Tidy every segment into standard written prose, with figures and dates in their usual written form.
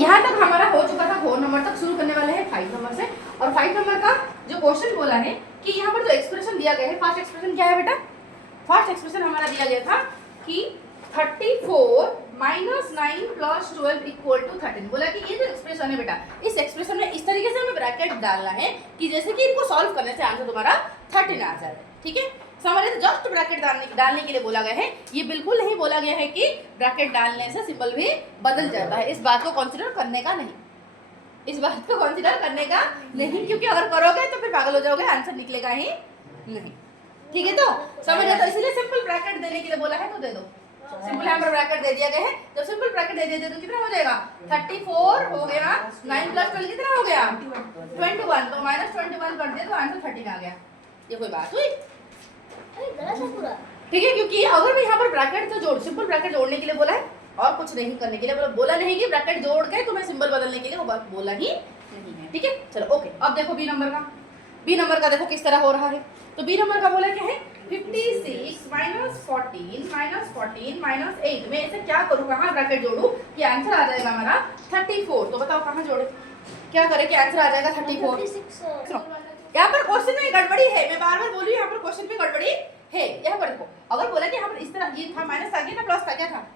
यहाँ तक हमारा हो चुका था, 4 नंबर तक शुरू करने वाले हैं 5 नंबर से। और 5 नंबर का जो क्वेश्चन बोला है कि यहाँ पर जो एक्सप्रेशन दिया गया है, फर्स्ट एक्सप्रेशन क्या है बेटा? फर्स्ट एक्सप्रेशन हमारा दिया गया था कि 34 माइनस 9 प्लस 12 इक्वल टू 13। बोला कि ये जो एक्सप्रेशन है बेटा, इस एक्सप्रेशन में इस तरीके से हमें ब्रैकेट डालना है कि जैसे कि इनको सॉल्व करने से आंसर तुम्हारा 13 आ जाए। ठीक है, समझे? तो जस्ट ब्रैकेट डालने के लिए बोला गया है, ये बिल्कुल नहीं बोला गया है कि ब्रैकेट डालने से सिंबल भी बदल जाता है। इस बात को कंसीडर करने का नहीं, इस बात को कंसीडर करने का नहीं, क्योंकि अगर करोगे तो फिर पागल हो जाओगे, आंसर निकलेगा ही नहीं। ठीक है, तो समझ आता, इसलिए सिंपल ब्रैकेट देने के लिए बोला है तो दे दो। सिंपल यहाँ पर ब्रैकेट दे दिया गया है, जब सिंपल ब्रैकेट दे दिया तो कितना हो जाएगा? 34 हो गया, 9 प्लस 12 कितना हो गया? 21। तो माइनस 21 कर दिया तो आंसर 13 आ गया। ये कोई बात हुई? ठीक है, क्योंकि अगर मैं यहाँ पर ब्रैकेट तो जोड़, सिंपल ब्रैकेट जोड़ने के लिए बोला है और कुछ नहीं करने के लिए बोला नहीं कि ब्रैकेट जोड़ के तुम्हें सिंबल बदलने के लिए बोला ही नहीं है। ठीक है, चलो ओके। अब देखो बी नंबर का, बी नंबर का देखो किस तरह हो रहा है। तो बी नंबर का बोला क्या है? 56 माइनस 14 माइनस 14 माइनस 8 में ऐसे क्या करूँ, कहाँ ब्रैकेट जोड़ू कि आंसर आ जाएगा हमारा 34। तो बताओ कहाँ जोड़े, क्या करें कि आंसर आ जाएगा 34। यहाँ पर क्वेश्चन में गड़बड़ी है, मैं बार बार बोली यहाँ पर क्वेश्चन में गड़बड़ी है। यहाँ पर देखो, अगर बोला कि यहाँ पर इस तरह ये था, माइनस आ गया ना, प्लस था, क्या था?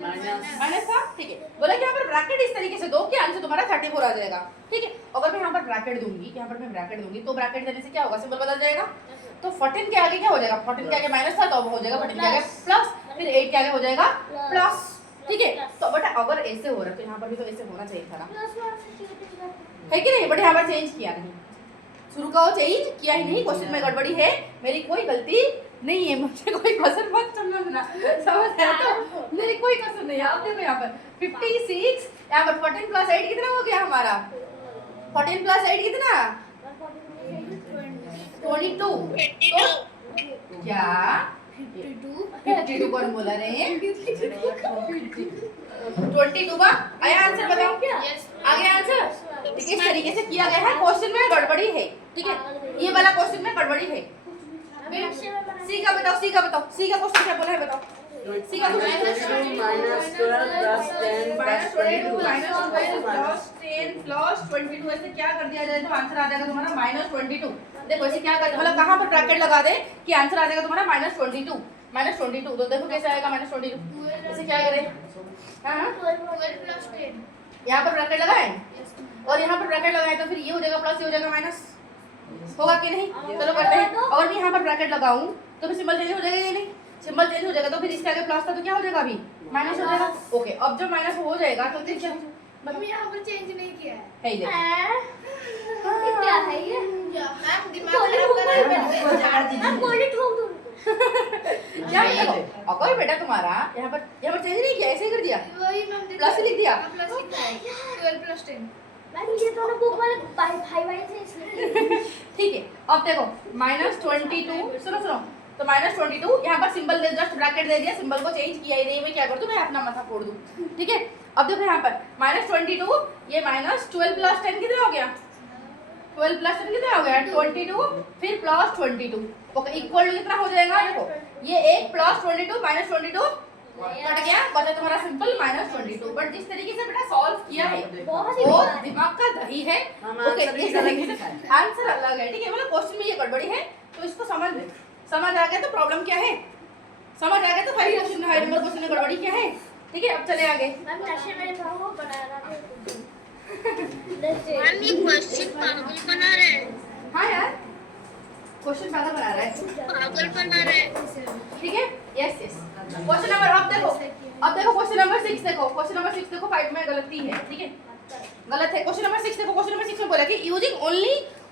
माइनस था। ठीक है, बोला कि यहाँ पर ब्रैकेट इस तरीके से दो कि आंसर तुम्हारा 34 आ जाएगा। ठीक है, अगर मैं यहाँ पर ब्रैकेट दूंगी, यहाँ पर मैं ब्रैकेट दूंगी तो ब्रैकेट देने से क्या होगा? सिंबल बदल जाएगा। तो 14 के आगे क्या हो जाएगा? 14 के आगे माइनस था तो हो जाएगा 14 के आगे प्लस, फिर 8 के आगे हो जाएगा प्लस। ठीक है, तो बेटा अगर ऐसे हो रहा है तो यहाँ पर भी तो ऐसे होना चाहिए था ना, है कि नहीं? बट यहाँ पर चेंज किया नहीं, शुरू का वो चेंज किया ही नहीं। क्वेश्चन में गड़बड़ी है, मेरी कोई गलती नहीं है, मुझे कोई कसर मत समझना, समझ आया? तो मेरी कोई कसर नहीं है। अब देखो यहाँ पर 56, यहाँ पर 14 प्लस 8 कितना हो गया हमारा? 14 प्लस 8 कितना? 22। तो क्या 52 कौन बोला रे? 22 बा आया आंसर, बताओ आ गया आंसर। ठीक है, इस तरीके से किया गया है, क्वेश्चन में गड़बड़ी है। ठीक है, ये वाला क्वेश्चन में गड़बड़ी है। सी का बताओ, सी का बताओ, सी का क्वेश्चन क्या बोला है बताओ? सी का question minus 12 plus 10 minus 22 plus 10 plus 22 ऐसे क्या कर दिया जाए तो आंसर आ जाएगा तुम्हारा माइनस 22। देखो ऐसे क्या कर, मतलब कहाँ पर ब्रैकेट लगा दे कि आंसर आ जाएगा तुम्हारा माइनस 22। माइनस 22 तो देखो कैसे आएगा माइनस 22, ऐसे क्या करें? हाँ 12 प्लस 10 यहाँ पर ब्रैकेट लगाए और यहाँ पर ब्रैकेट लगाए तो फिर ये हो जाएगा प्लस, ये हो जाएगा माइनस, होगा कि नहीं? चलो करते हैं। और मैं यहाँ पर ब्रैकेट लगाऊं तो फिर सिंबल चेंज हो जाएगा या नहीं? सिंबल चेंज हो जाएगा तो फिर इसके आगे प्लस था तो क्या हो जाएगा? अभी माइनस हो जाएगा। ओके, अब जब माइनस हो जाएगा तो फिर क्या? मम्मी यहाँ पर चेंज नहीं किया है ये क्या है ये? मैम दिमाग खराब कर रहे हैं, गोली ठोक दूँ क्या देखो, अगर बेटा तुम्हारा यहाँ पर चेंज नहीं किया, ऐसे ही कर दिया, वही मैम प्लस लिख दिया, प्लस लिख दिया 12 प्लस 10। मैम ये दोनों बुक वाले भाई भाई थे इसलिए। ठीक है, अब देखो माइनस 22, सुनो तो माइनस 22 यहाँ पर सिंबल दे, जस्ट ब्रैकेट दे दिया, सिंबल को चेंज किया ही नहीं। मैं क्या कर दूं, मैं अपना माथा फोड़ दूं। ठीक है, अब देखो यहाँ पर माइनस 22, ये माइनस 12 प्लस 10 कितना हो गया? 12 प्लस 10 कितना हो गया? 22, फिर प्लस 22। ओके, इक्वल कितना हो जाएगा? देखो ये एक प्लस 22 माइनस 22 कट गया, बचा तुम्हारा सिंपल माइनस 22। बट जिस तरीके से बेटा सॉल्व किया है वो दिमाग का दही है। ओके, इस तरीके से आंसर अलग है। ठीक है, मतलब क्वेश्चन में ये गड़बड़ी है तो इसको समझ आ गया तो प्रॉब्लम क्या है, समझ आ गया तो हाई नंबर क्वेश्चन में गड़बड़ी क्या है। ठीक है, अब चले आगे। मैम नशे में था वो बना रहा था। मैम ये क्वेश्चन पागल बना रहा है। हाँ यार, क्वेश्चन पागल बना रहा है, पागल बना रहा है। ठीक है, यस क्वेश्चन नंबर, अब देखो क्वेश्चन नंबर 6 देखो, क्वेश्चन नंबर 6 देखो, 5 में गलती है। ठीक है, गलत है। क्वेश्चन नंबर 6 देखो, क्वेश्चन नंबर 6 में बोला कि using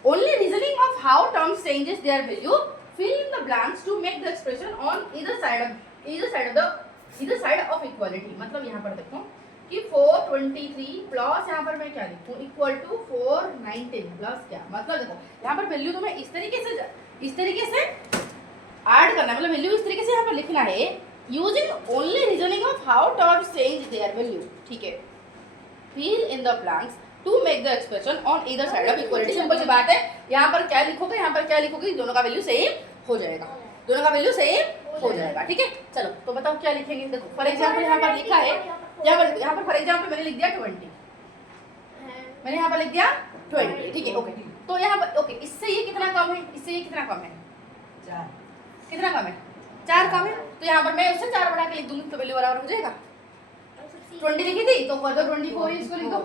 only reasoning of how terms changes their value, fill in the blanks to make the expression on either side of equality। मतलब यहाँ पर देखो कि 423 प्लस यहाँ पर मैं क्या लिखूँ, इक्वल टू 419 प्लस क्या, मतलब देखो यहाँ पर वैल्यू तुम्हें इस तरीके से ऐड करना है, मतलब वैल्यू इस तरीके से यहाँ पर लिखना है, using only reasoning of how terms change their value. ठीक है, fill in the blanks to make the expression on either side of equality। Simple सी बात है, यहाँ पर क्या लिखोगे, यहाँ पर क्या लिखोगे, दोनों का वैल्यू सेम हो जाएगा, दोनों का वैल्यू सेम हो जाएगा। ठीक है, चलो तो बताओ क्या लिखेंगे। देखो फॉर एग्जांपल यहाँ पर लिखा है, यहाँ पर फॉर एग्जांपल मैंने लिख दिया 20। मैंने यहाँ पर लिख दिया 20, ठीक है ओके। तो यहाँ पर ओके, इससे ये कितना कम है, इससे ये कितना कम है, 4 कितना कम है, 4 कम है। तो यहाँ पर मैं उससे 4 बढ़ा के लिख दूंगी तो वैल्यू बराबर हो जाएगा। 20 लिखी थी तो फर्दर 24 इसको लिख दो,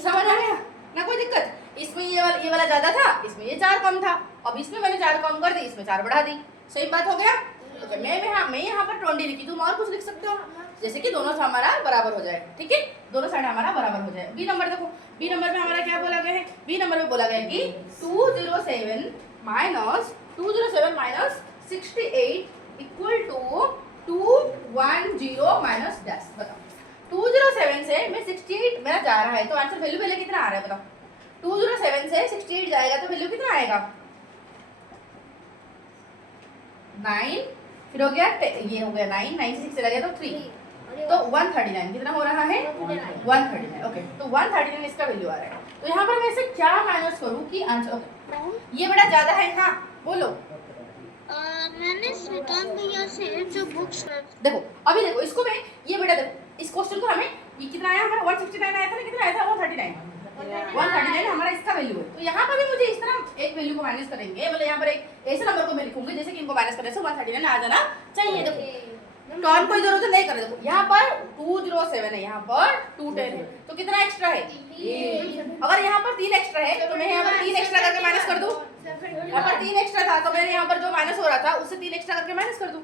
समझ आ गया ना, कोई दिक्कत। इसमें ये वाला ज्यादा था, इसमें ये 4 कम था, अब इसमें मैंने 4 कम कर दी, इसमें 4 बढ़ा दी, सही बात हो गया। तो जब मैं यहाँ पर 20 लिखी, तुम और कुछ लिख सकते हो, जैसे कि दोनों हमारा बराबर हो जाएगा, ठीक है, दोनों साइड हमारा बराबर हो जाएगा। बी नंबर देखो, बी नंबर में हमारा क्या बोला गया है, बी नंबर में बोला गया है कि 207 माइनस 68 इक्वल टू 210 माइनस 10। बताओ 207 से मैं 68 मेरा जा रहा है तो आंसर वैल्यू पहले कितना आ रहा है बताओ। 207 से 68 जाएगा तो वैल्यू कितना आएगा 9, फिर हो गया ये हो गया 9, 9 से 6 चला गया तो 3, तो 139 कितना हो रहा है 139। ओके तो 139 इसका वैल्यू आ रहा है। तो यहाँ पर मैं इसे क्या माइनस करूँ कि आंसर ओके ये बड़ा ज्यादा है, हाँ बोलो। मैंने श्रीकांत भैया से जो बुक्स देखो अभी देखो इसको मैं ये बेटा देखो इस क्वेश्चन को हमें ये कितना आया हमारा 169 आया था ना, कितना आया था 139 हमारा इसका वैल्यू है। तो यहाँ पर भी मुझे इस तरह एक वैल्यू को माइनस करेंगे, मतलब यहाँ पर एक ऐसे नंबर को मैं लिखूंगी जैसे कि इनको माइनस करने से 139 आ जाना चाहिए। देखो टर्न कोई जरूरत नहीं करना, देखो यहाँ पर 207 है, यहाँ पर 210 है, तो कितना एक्स्ट्रा है, अगर यहाँ पर 3 एक्स्ट्रा है तो मैं यहाँ पर 3 एक्स्ट्रा करके माइनस कर दूं, यहाँ पर 3 एक्स्ट्रा था तो मैंने यहाँ पर जो माइनस हो रहा था उससे 3 एक्स्ट्रा करके माइनस कर दूं,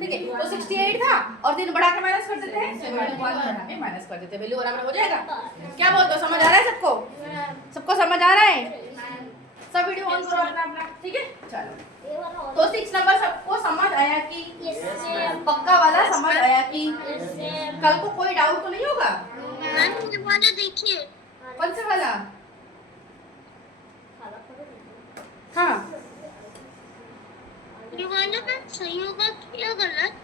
ठीक है। तो 68 था और 3 बढ़ा के माइनस कर देते हैं, 71 बढ़ा के माइनस कर देते हैं, वैल्यू बराबर हो जाएगा। क्या बोलते हो, समझ आ रहा है सबको, सबको समझ आ रहा है, सब वीडियो ऑन करो अपना अपना, ठीक है। चलो तो 6 नंबर सबको समझ आया कि पक्का वाला समझ आया कि कल को कोई डाउट तो नहीं होगा। देखिए कौन से वाला, हाँ ये वाला ना सही होगा या गलत?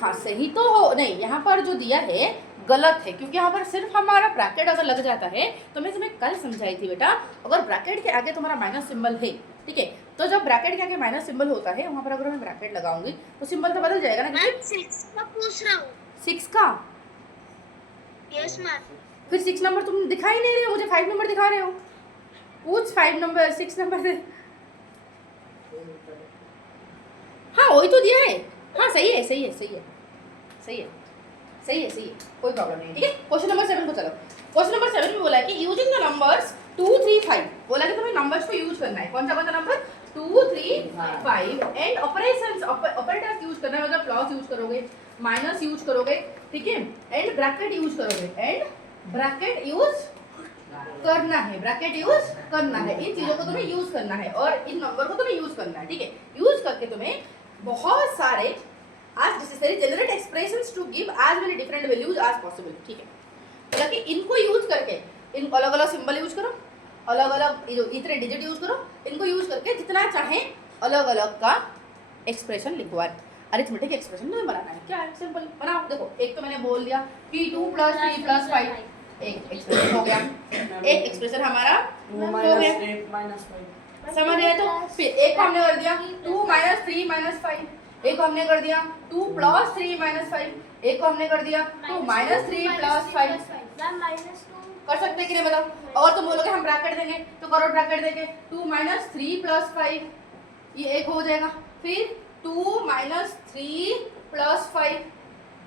हाँ सही तो हो नहीं, यहाँ पर जो दिया है गलत है, क्योंकि यहाँ पर सिर्फ हमारा ब्रैकेट अगर लग जाता है तो मैं तुम्हें कल समझाई थी बेटा, अगर ब्रैकेट के आगे तुम्हारा माइनस सिंबल है, ठीक है, तो जब ब्रैकेट के आगे माइनस सिंबल होता है वहाँ पर अगर मैं ब्रैकेट लगाऊंगी तो सिंबल तो बदल जाएगा ना। मैं 6 का पूछ रहा हूँ। 6 का, यस मैम। फिर 6 नंबर तुम दिखा ही नहीं रहे हो, मुझे 5 नंबर दिखा रहे हो, पूछ 5 नंबर 6 नंबर से, हाँ वही तो दिया है, हाँ सही है सही है सही है सही है सही है सही है, कोई प्रॉब्लम नहीं, ठीक है। क्वेश्चन नंबर 7 को चलो। क्वेश्चन नंबर 7 में बोला है कि यूजिंग द नंबर्स 2, 3, 5, बोला कि तुम्हें नंबर्स को यूज करना है, कौन सा number 2, 3, 5 and operations operators use करना है, मतलब प्लस यूज करोगे, माइनस यूज करोगे, ठीक है, एंड ब्रैकेट यूज करोगे, एंड ब्रैकेट यूज करना है, ब्रैकेट यूज करना है, इन चीजों को तुम्हें यूज करना है और इन नंबर को तुम्हें यूज करना है, ठीक है। यूज करके तुम्हें बहुत सारे as necessary generate expressions to give as many different values as possible, ठीक है। मतलब कि इनको यूज करके इन अलग अलग सिंबल यूज करो, अलग अलग इतने डिजिट यूज करो, इनको यूज करके जितना चाहे अलग अलग का एक्सप्रेशन लिखवा, अरिथमेटिक एक्सप्रेशन तुम्हें बनाना है, क्या है सिंपल बनाओ। देखो एक तो मैंने बोल दिया कि 2 + 3 + 5 एक एक्सप्रेशन हो गया, एक एक्सप्रेशन हमारा हो गया, समझ आया। तो फिर एक को हमने कर दिया 2 - 3 - 5, एक को हमने कर दिया 2 + 3 - 5, एक को हमने कर दिया 2 - 3 + 5, कर सकते कि नहीं बताओ। और तुम बोलोगे हम ब्रैकेट देंगे तो करो, ब्रैकेट देंगे 2 - 3 + 5 ये एक हो जाएगा, फिर 2 - 3 + 5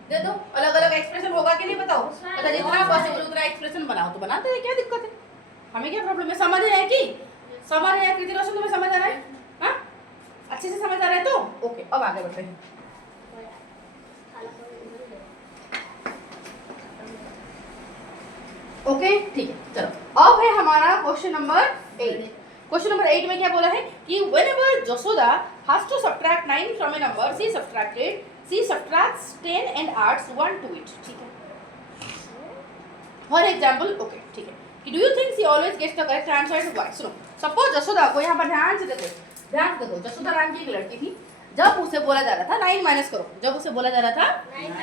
दे दो, अलग अलग एक्सप्रेशन होगा कि नहीं बताओ, मतलब जितना पॉसिबल उतना एक्सप्रेशन बनाओ, तो बनाते हैं, क्या दिक्कत है, हमें क्या प्रॉब्लम है। समझ आया कि समझ आया कृति रोशन, तुम्हें समझ आ रहा है, हाँ अच्छे से समझ आ रहा है तो ओके। अब आगे बढ़ते हैं। ओके ठीक है चलो, अब है हमारा क्वेश्चन नंबर 8। क्वेश्चन नंबर 8 में क्या बोला है कि whenever Jasoda has to subtract 9 from a number she subtracts 10 and adds 1 to it, ठीक है। फॉर एग्जाम्पल ओके ठीक है कि do you think she always gets the correct answer to what. सुनो सपोज जसोदा को, यहाँ पर ध्यान से देखो, ध्यान देखो, जसोदा नाम की एक लड़की थी, जब उसे बोला जा रहा था 9 माइनस करो, जब उसे बोला जा रहा था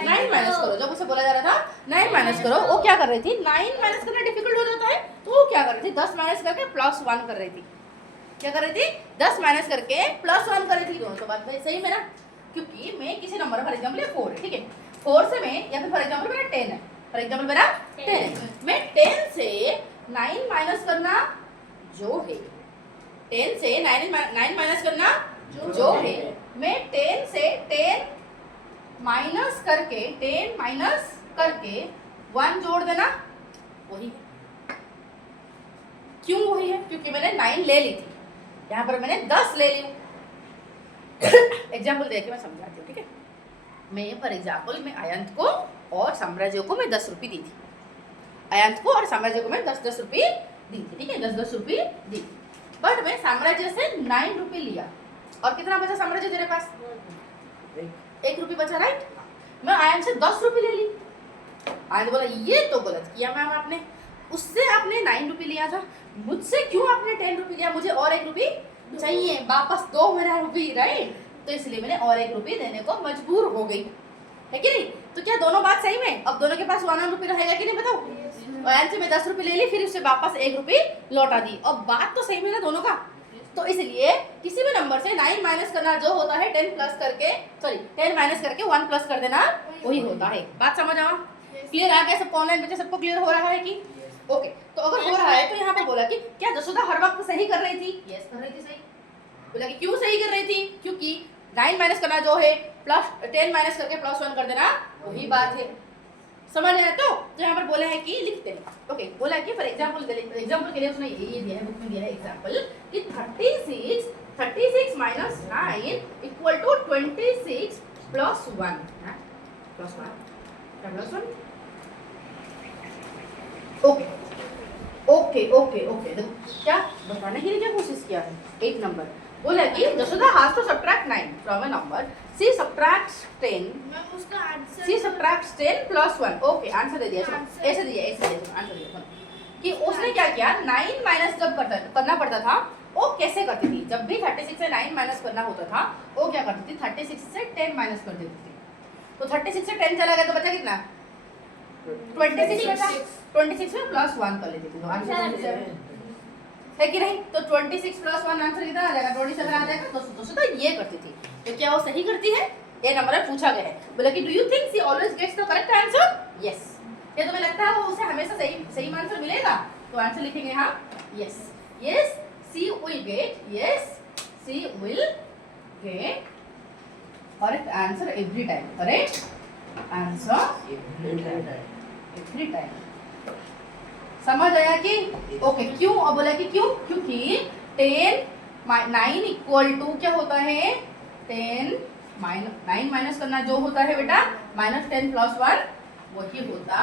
9 माइनस करो, जब उसे बोला जा रहा था 9 माइनस करो, वो क्या कर रही थी, 9 माइनस करना डिफिकल्ट हो जाता है तो वो क्या कर रही थी 10 माइनस करके +1 कर रही थी, क्या कर रही थी 10 माइनस करके +1 कर रही थी। दोनों तो बात भाई सही में ना, क्योंकि मैं किसी नंबर फॉर एग्जाम्पल 4 है, ठीक है, 4 से मैं या फिर फॉर एग्जाम्पल मेरा 10 है, फॉर एग्जाम्पल मेरा 10 है, मैं 10 से 9 माइनस करना जो है, 10 से 9 माइनस करना जो है, मैं 10 से 10 माइनस करके 1 जोड़ देना वही है। क्यों वही है? क्योंकि मैंने 9 ले ली थी, यहाँ पर मैंने 10 ले ली। एग्जाम्पल देके मैं समझाती हूँ, ठीक है। मैं फॉर एग्जाम्पल मैं अयंत को और साम्राज्य को मैं 10 रुपये दी थी, अयंत को और साम्राज्य को मैं 10-10 रुपये दी थी, ठीक है, 10-10 रुपये दी। बट मैं साम्राज्य से 9 रुपये लिया और कितना बचा साम्राज्य तेरे पास? 1 रुपये बचा, राइट। मैं अयंत से 10 रुपये ले ली। आयंत बोला ये तो गलत किया मैम आपने, उससे आपने 9 रुपये लिया था, मुझसे क्यों आपने 10 रुपये लिया? मुझे और 1 रुपये चाहिए, वापस दो मेरा रुपये, राइट। तो इसलिए मैंने और 1 रुपये देने को मजबूर हो गई, है कि नहीं? तो क्या दोनों बात सही में? अब दोनों के पास 1 रुपये रहेगा कि नहीं बताओ? अयंत से मैं 10 रुपये ले ली, फिर उससे वापस 1 रुपये लौटा दी, और बात तो सही में ना दोनों का। तो इसलिए किसी भी नंबर से 9 माइनस करना जो होता है 10 प्लस करके, सॉरी 10 माइनस करके 1 प्लस कर देना वही होता है। बात समझ आओ? क्लियर आ गया सबको? ऑनलाइन बच्चे सबको क्लियर हो रहा है कि ओके? तो अगर हो रहा है तो यहाँ पर बोला कि क्या जसोदा हर वक्त सही कर रही थी? यस कर रही थी सही। बोला कि क्यों सही कर रही थी? क्योंकि 9 माइनस करना जो है प्लस 10 माइनस करके +1 कर देना वही बात है। समझ आया? तो यहाँ पर बोला है कि लिखते हैं, ओके। बोला कि फॉर एग्जाम्पल के लिए उसने ये दिया है, बुक में दिया है एग्जाम्पल कि 36 minus 9 equal to 26 plus 1 okay. देखो क्या बताने के लिए क्या कोशिश किया है। 8 नंबर बोला कि Jasoda has to subtract 9 from a number. She subtracts 10. Ma'am उसका answer She subtracts 10 plus 1. Okay, answer दे दिया। ऐसे दिया आंसर दिया कि उसने क्या किया, 9 माइनस जब करना पड़ता था वो कैसे करती थी? जब भी 36 से 9 माइनस करना होता था वो क्या करती थी? 36 से 10 माइनस कर देती थी। तो 36 से 10 चला गया तो बचा कितना? 26 बचा। 26 में प्लस 1 कर लेती थी, तो आंसर है कि नहीं? तो 26 प्लस 1 आंसर कितना आ जाएगा? 27 आ जाएगा। दोस्तों तो ये करती थी, तो क्या वो सही करती है? ये नंबर में पूछा गया है। बोला कि do you think she always gets the correct answer? Yes. क्या तुम्हें लगता है वो उसे हमेशा सही आंसर मिलेगा? तो आंसर लिखेंगे यहाँ yes she will get correct answer every time. Correct answer every time. समझ आया कि ओके? क्यों? अब बोला कि क्यों? क्योंकि 9 इक्वल टू क्या होता है? 9 माइनस करना जो होता है बेटा -10 प्लस 1 वही होता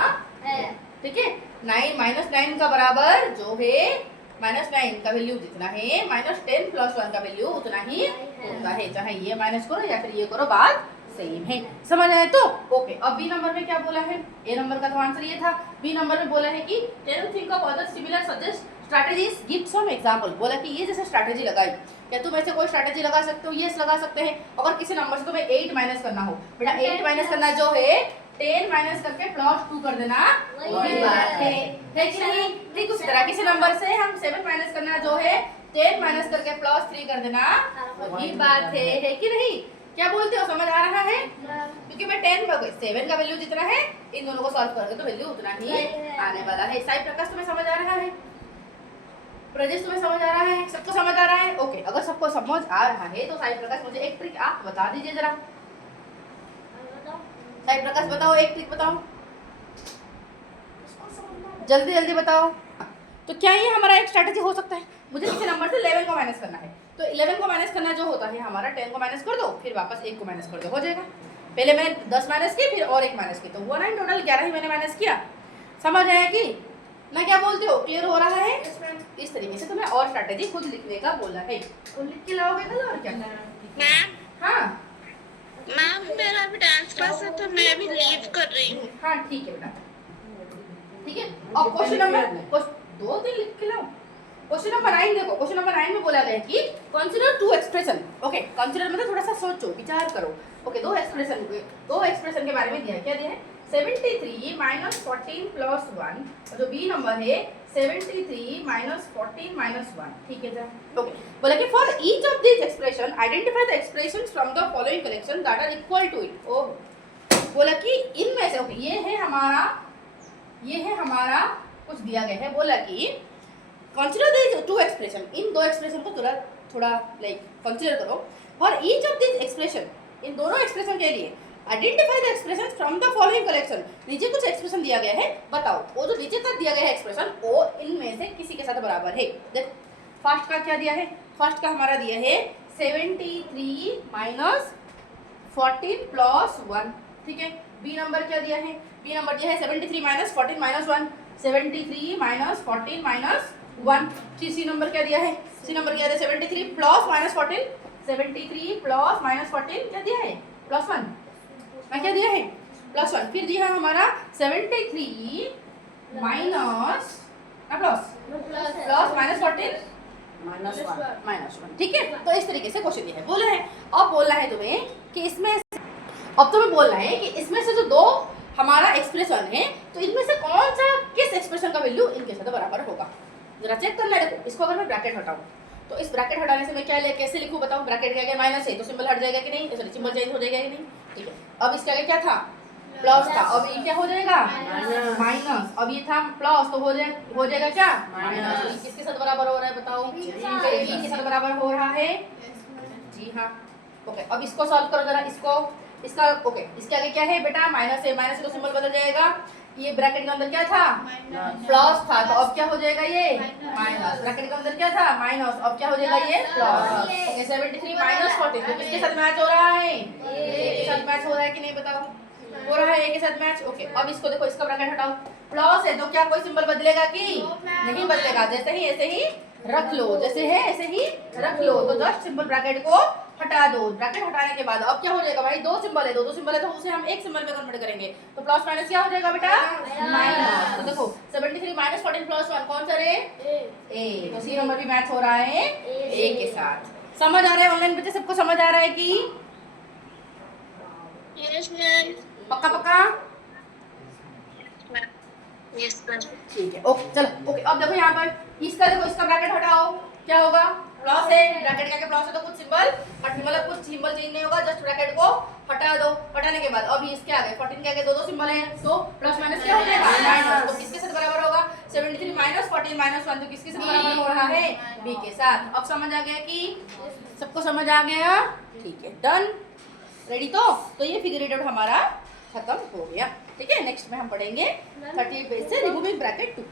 है, ठीक है। 9 का बराबर जो है -9 का वैल्यू जितना है -10 प्लस 1 का वैल्यू उतना ही होता है, चाहे ये माइनस करो या फिर ये करो, बात सेम है। समझ आया? तो ओके। अब बी नंबर में क्या बोला है? ए नंबर का तो आंसर ये था। बी नंबर में बोला है कि can you think of other similar suggest strategies, give some example. बोला कि ये जैसे स्ट्रैटेजी लगाई, क्या तुम ऐसे कोई स्ट्रैटेजी लगा सकते हो? यस लगा सकते हैं। अगर किसी नंबर से तुम्हें 8 माइनस करना हो, बेटा 8 माइनस करना जो है 10 माइनस करके +2 कर देना वही बात है कि नहीं? ठीक उसी तरह किसी नंबर से हम 7 माइनस करना जो है 10 माइनस करके +3 कर देना वही बात है कि नहीं? क्या बोलते हो? समझ आ रहा है? क्योंकि मैं 7 का वैल्यू जितना है इन दोनों को सॉल्व करोगे तो वैल्यू उतना ही आने वाला है। साई प्रकाश तुम्हें समझ आ रहा है? प्रजेश तुम्हें समझ आ रहा है? सबको समझ आ रहा है? ओके। अगर सबको समझ आ रहा है तो साई प्रकाश मुझे एक ट्रिक आप बता दीजिए जरा। साई प्रकाश बताओ, एक ट्रिक बताओ, जल्दी जल्दी बताओ। तो क्या ये हमारा एक स्ट्रैटेजी हो सकता है? मुझे किसी नंबर से 11 को माइनस करना है, तो 11 को माइनस करना जो होता है हमारा 10 को माइनस कर दो, फिर वापस 1 को माइनस कर दो, हो जाएगा। पहले मैंने 10 माइनस की, फिर और 1 माइनस की, तो हुआ ना टोटल 11 ही मैंने माइनस किया। समझ आया कि ना? क्या बोलते हो? क्लियर हो रहा है? इस तरीके से तुम्हें और स्ट्रैटेजी खुद लिखने का बोला है, तो लिख के लाओगे कल और क्या? मैम हाँ मैम मेरा अभी डांस क्लास है तो मैं अभी लीव कर रही हूँ। हाँ ठीक है बेटा, ठीक है। अब क्वेश्चन नंबर 2-3 लिख के लाओ। क्वेश्चन नंबर 9 देखो। क्वेश्चन नंबर 9 में बोला गया है कि कंसीडर 2 एक्सप्रेशन। ओके, कंसीडर मतलब थोड़ा सा सोचो, विचार करो। ओके, 2 एक्सप्रेशन के बारे में दिया है। क्या दिया है? 73 - 14 + 1, और जो बी नंबर है 73 - 14 - 1, ठीक है सर। ओके, बोला कि for each of this expression identify the expressions from the following collection that are equal to it. बोला कि इनमें से, ओके, ये है हमारा कुछ दिया गया है, बोला कि कंसीडर दीज टू एक्सप्रेशन, इन दो एक्सप्रेशन को थोड़ा लाइक कंसीडर करो। For each of this expression, इन दोनों एक्सप्रेशन के लिए identify the expression from the following collection. नीचे कुछ एक्सप्रेशन दिया गया है, बताओ वो जो नीचे तक दिया गया है एक्सप्रेशन वो इनमें से किसी के साथ बराबर है। देखो फर्स्ट का क्या दिया है, फर्स्ट का हमारा दिया है 73 माइनस 14 प्लस 1, ठीक है। बी नंबर क्या दिया है, बी नंबर दिया है 73 minus 14 minus 1, 73 minus 14 minus 1। C number क्या दिया है, सी नंबर क्या है 73 प्लस माइनस 14, 73 प्लस माइनस 14 क्या दिया है प्लस 1, मैं क्या दिया है प्लस 1। फिर दिया है हमारा 73 माइनस प्लस माइनस 14 माइनस 1, ठीक है। तो इस तरीके से क्वेश्चन दिया है, बोला है। अब बोलना है तुम्हें कि इसमें, अब तुम्हें बोलना है कि इसमें से जो दो हमारा एक्सप्रेशन है तो इनमें से कौन सा किस एक्सप्रेशन का वैल्यू इनके साथ बराबर होगा, जरा चेक करना है। देखो इसको अगर मैं ब्रैकेट हटाऊं तो इस ब्रैकेट हटाने से मैं क्या कैसे लिखूं बताऊं, ब्रैकेट के आगे माइनस है तो सिंबल हट जाएगा कि नहीं, सॉरी सिंबल चेंज हो जाएगा कि नहीं, ठीक है। अब इसके आगे क्या था प्लस था, अब ये क्या हो जाएगा माइनस, अब ये था प्लस तो हो जाएगा क्या माइनस। किसके साथ बराबर हो रहा है बताओ, बी के साथ बराबर हो रहा है, जी हाँ। ओके अब इसको सॉल्व करो जरा, इसका ओके इसके आगे क्या है बेटा माइनस है, माइनस तो सिंबल बदल जाएगा। ये ब्रैकेट के अंदर क्या था प्लस था तो अब क्या हो जाएगा ये माइनस, ब्रैकेट के अंदर क्या था माइनस, अब क्या हो जाएगा ये प्लस। ओके 73 माइनस 14 तो किसके साथ मैच हो रहा है, ए के साथ मैच हो रहा है कि नहीं बताओ, हो रहा है ए के साथ मैच। ओके अब इसको देखो, इसका ब्रैकेट हटाओ, प्लस है तो क्या कोई सिंबल बदलेगा कि नहीं बदलेगा, जैसे ही ऐसे ही रख लो, जैसे है ऐसे ही रख लो। तो जस्ट सिंबल ब्रैकेट को हटा दो, ब्रैकेट हटाने के बाद अब क्या हो जाएगा भाई, दो सिंबल है, दो सिंबल है तो उसे हम एक सिंबल में कन्वर्ट करेंगे तो प्लस माइनस क्या हो जाएगा बेटा माइनस। तो देखो 73 माइनस 14 प्लस 1 कौन सा रे ए, तो सी नंबर भी मैच हो रहा है ए के साथ। समझ आ रहा है ऑनलाइन बच्चे सबको, समझ आ रहा है कि यस मैम, पक्का पक्का यस मैम, ठीक है। ओके चलो ओके अब देखो यहाँ पर इसका देखो, इसका ब्रैकेट हटाओ क्या होगा प्लस है, ब्रैकेट के आगे प्लस है तो कुछ सिंबल मतलब कुछ सिंबल चेंज नहीं होगा, जस्ट ब्रैकेट को हटा दो। हटाने के बाद अब इसके आगे 14 के आगे दो सिंबल है तो प्लस माइनस क्या हो जाएगा माइनस, तो किसके साथ बराबर होगा 73 माइनस 14 माइनस 1 तो किसके साथ बराबर हो रहा है बी के साथ। अब समझ आ गया कि सबको समझ आ गया, ठीक है डन रेडी। तो ये फिगर आउट हमारा खत्म हो गया, ठीक है। नेक्स्ट में हम पढ़ेंगे 38 पेज से रिमूविंग ब्रैकेट 2।